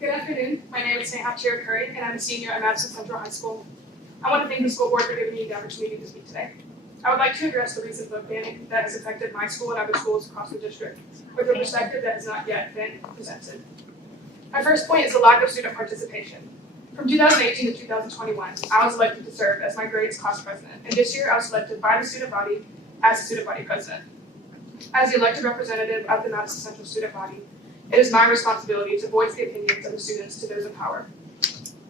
Good afternoon. My name is Sneha Cherukuri, and I'm a senior at Madison Central High School. I want to thank the school board for giving me the opportunity to speak today. I would like to address the recent book banning that has affected my school and other schools across the district, with a perspective that has not yet been presented. My first point is the lack of student participation. From 2018 to 2021, I was elected to serve as my grade's class president, and this year I was selected by the student body as the student body president. As the elected representative of the Madison Central student body, it is my responsibility to voice the opinions of the students to those in power.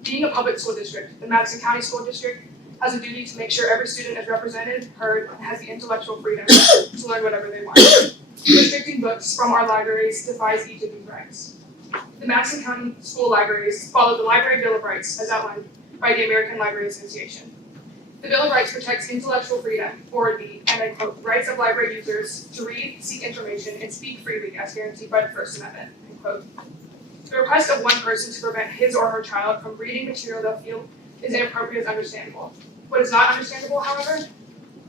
Being a public school district, the Madison County School District has a duty to make sure every student is represented, heard, and has the intellectual freedom to learn whatever they want. Restricting books from our libraries defies each of these rights. The Madison County School Libraries follow the Library Bill of Rights as outlined by the American Library Association. The Bill of Rights protects intellectual freedom, or the, and I quote, rights of library users to read, seek information, and speak freely as guaranteed by the First Amendment, end quote. The request of one person to prevent his or her child from reading material they'll feel is inappropriate is understandable. What is not understandable, however,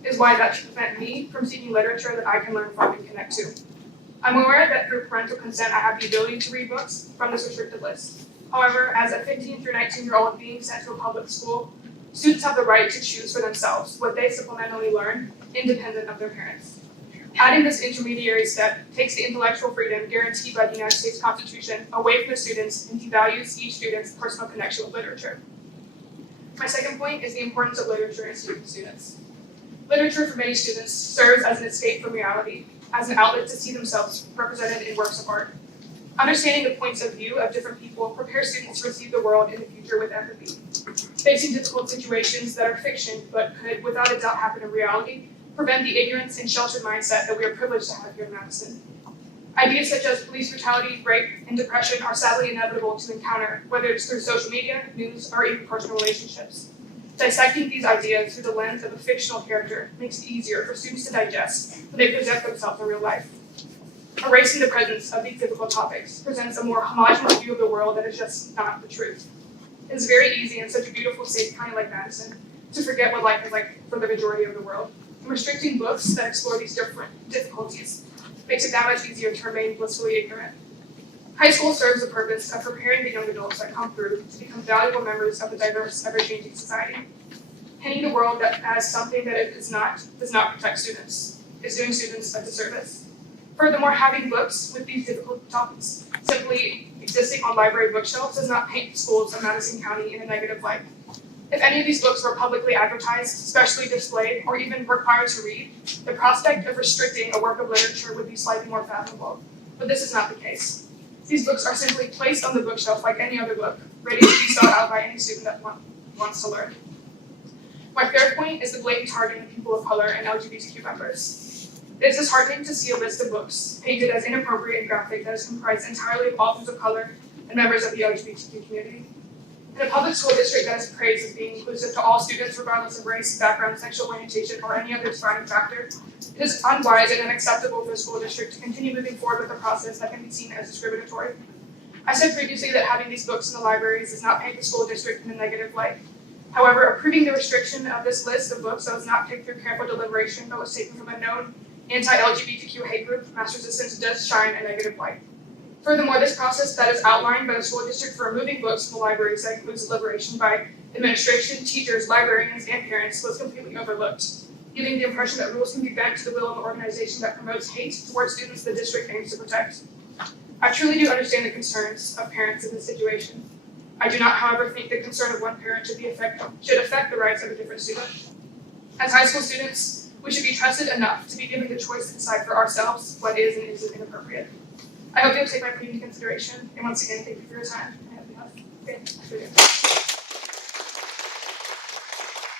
is why that should prevent me from seeking literature that I can learn from and connect to. I'm aware that through parental consent I have the ability to read books from this restricted list. However, as a 15 through 19-year-old being sent to a public school, students have the right to choose for themselves what they supplementally learn, independent of their parents. Adding this intermediary step takes the intellectual freedom guaranteed by the United States Constitution away from the students and devalues each student's personal connection with literature. My second point is the importance of literature in students. Literature for many students serves as an escape from reality, as an outlet to see themselves represented in works of art. Understanding the points of view of different people prepares students to receive the world in the future with empathy. Facing difficult situations that are fiction but could, without a doubt, happen in reality, prevent the ignorance and sheltered mindset that we are privileged to have here in Madison. Ideas such as police brutality, rape, and depression are sadly inevitable to encounter, whether it's through social media, news, or even personal relationships. Dissecting these ideas through the lens of a fictional character makes it easier for students to digest when they present themselves in real life. Erasing the presence of these difficult topics presents a more homogeneous view of the world that is just not the truth. It is very easy in such a beautiful, safe county like Madison to forget what life is like for the majority of the world. And restricting books that explore these different difficulties makes it that much easier to remain blissfully ignorant. High school serves the purpose of preparing the young adults that come through to become valuable members of a diverse, ever-changing society. Painting the world as something that it does not protect students is doing students a disservice. Furthermore, having books with these difficult topics simply existing on library bookshelves does not paint the schools of Madison County in a negative light. If any of these books were publicly advertised, specially displayed, or even required to read, the prospect of restricting a work of literature would be slightly more fathomable. But this is not the case. These books are simply placed on the bookshelf like any other book, ready to be sought out by any student that wants to learn. My third point is the blatant targeting of people of color and LGBTQ members. It is disheartening to see a list of books painted as inappropriate and graphic that is comprised entirely of authors of color and members of the LGBTQ community. In a public school district that is praised as being inclusive to all students regardless of race, background, sexual orientation, or any other defining factor, it is unwise and unacceptable for the school district to continue moving forward with a process that can be seen as discriminatory. I said previously that having these books in the libraries does not paint the school district in a negative light. However, approving the restriction of this list of books that was not picked through careful deliberation but was taken from a known anti-LGBTQ hate group, mass resistance, does shine a negative light. Furthermore, this process that is outlined by the school district for removing books from the libraries that includes deliberation by administration, teachers, librarians, and parents was completely overlooked, giving the impression that rules can be bent to the will of an organization that promotes hate towards students the district aims to protect. I truly do understand the concerns of parents in this situation. I do not, however, think the concern of one parent should affect the rights of a different student. As high school students, we should be trusted enough to be given the choice to decide for ourselves what is and isn't inappropriate. I hope you'll take my plea into consideration, and once again, thank you for your time. I hope you have a good afternoon.